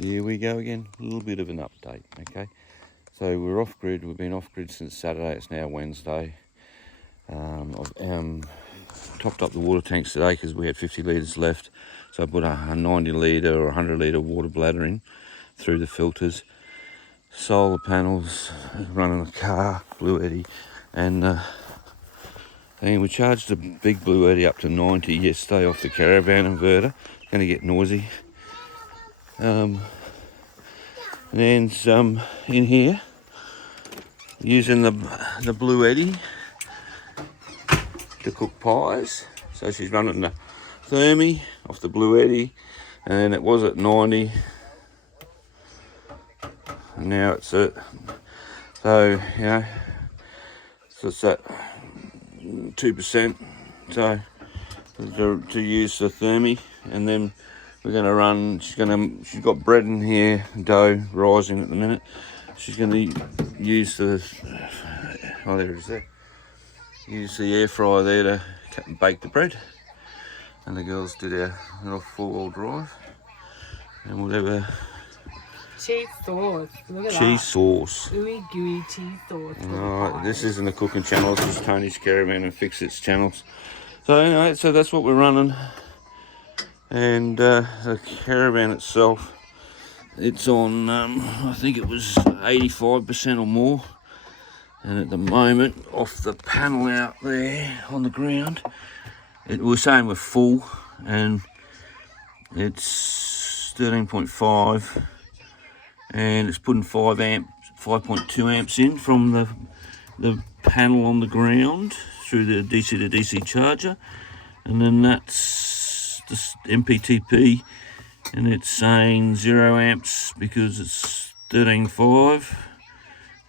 Here we go again, a little bit of an update, okay? So we're off grid, we've been off grid since Saturday, it's now Wednesday. I've topped up the water tanks today because we had 50 litres left. So I put a 90 litre or 100 litre water bladder in through the filters. Solar panels, running the car, BLUETTI, and we charged the big BLUETTI up to 90 yesterday off the Caravan inverter. Going to get noisy. And then in here, using the BLUETTI to cook pies. So she's running the thermi off the BLUETTI, and then it was at 90. And now it's at, so it's at 2%. So to use the thermi, and then we're going to run. She's got bread in here, dough rising at the minute. She's going to use the use the air fryer there to cut and bake the bread. And the girls did our little 4-wheel drive, and we'll have a cheese sauce. Look at cheese that. sauce. Ooey gooey cheese sauce. Alright, this isn't a cooking channel, this is Tony's Caravan and Fix It's channels. So anyway, so that's what we're running. And the Caravan itself, it's on, I think it was 85% or more. And at the moment, off the panel out there on the ground, we're saying we're full, and it's 13.5, and it's putting 5.2 amps in from the panel on the ground through the DC to DC charger, and then that's the MPTP, and it's saying 0 amps because it's 13.5.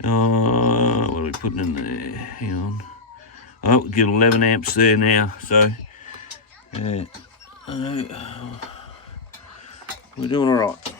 What are we putting in there? Hang on. Oh, we get 11 amps there now, so we're doing all right.